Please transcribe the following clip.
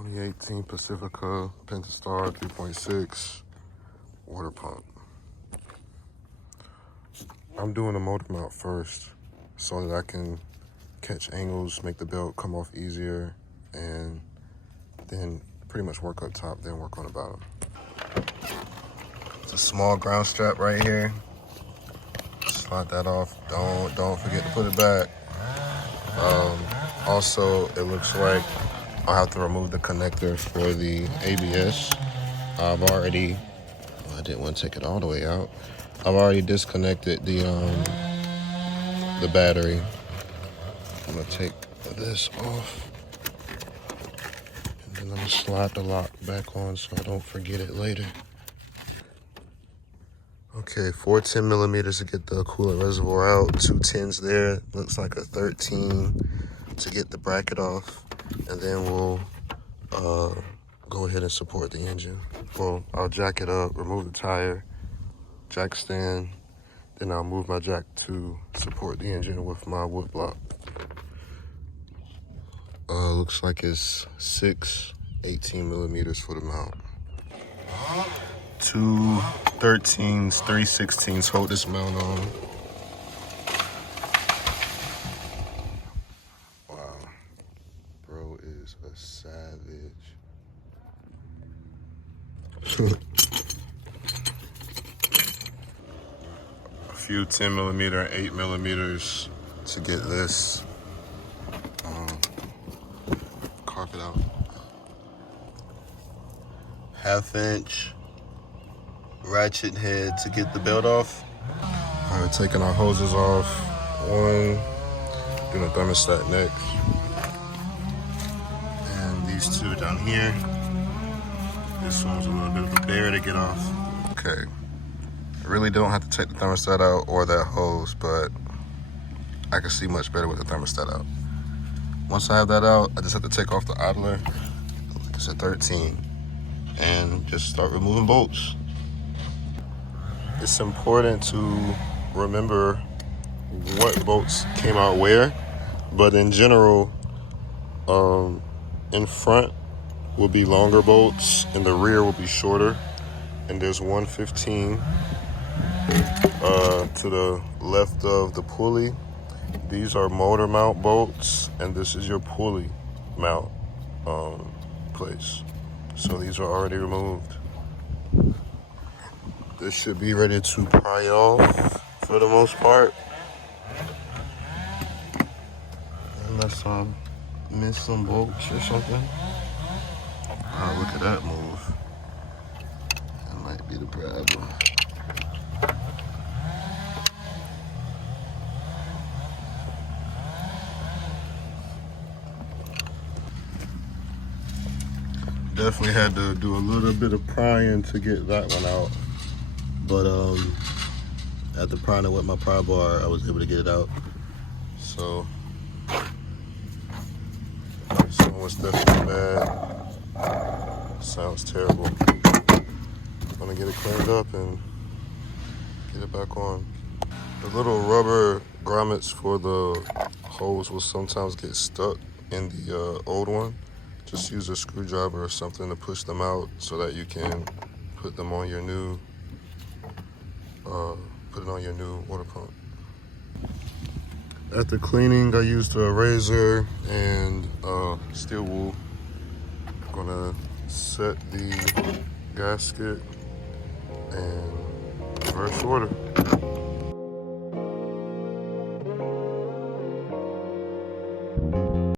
2018 Pacifica Pentastar 3.6 water pump. I'm doing a motor mount first so that I can catch angles, make the belt come off easier, and then pretty much work up top, then work on the bottom. It's a small ground strap right here. Slide that off. Don't forget to put it back. Also, it looks like I'll have to remove the connector for the ABS. I didn't want to take it all the way out. I've already disconnected the battery. I'm gonna take this off, and then I'm gonna slide the lock back on so I don't forget it later. Okay, 410 millimeters to get the coolant reservoir out, 2 10s there, looks like a 13 to get the bracket off, and then we'll go ahead and support the engine. Well, I'll jack it up, remove the tire, jack stand, then I'll move my jack to support the engine with my wood block. Looks like it's 18 millimeters for the mount. 2 13s, 3 16s hold this mount on. Wow, bro is a savage. A few 10 millimeter, 8 millimeters to get this carpet out. 1/2 inch ratchet head to get the belt off. All right, taking our hoses off. One, doing a thermostat next. And these two down here. This one's a little bit of a bear to get off. Okay, I really don't have to take the thermostat out or that hose, but I can see much better with the thermostat out. Once I have that out, I just have to take off the idler, like it's a 13, and just start removing bolts. It's important to remember what bolts came out where, but in general, in front will be longer bolts, and the rear will be shorter. And there's 115 to the left of the pulley. These are motor mount bolts, and this is your pulley mount place. So these are already removed. This should be ready to pry off for the most part. Unless I miss some bolts or something. Oh, look at that move. That might be the problem. Definitely had to do a little bit of prying to get that one out. But after prying it with my pry bar, I was able to get it out. So this one was definitely bad. Sounds terrible. I'm gonna get it cleaned up and get it back on. The little rubber grommets for the hose will sometimes get stuck in the old one. Just use a screwdriver or something to push them out so that you can put them on your new water pump. After cleaning, I used a razor and steel wool. I'm gonna set the gasket and reverse order.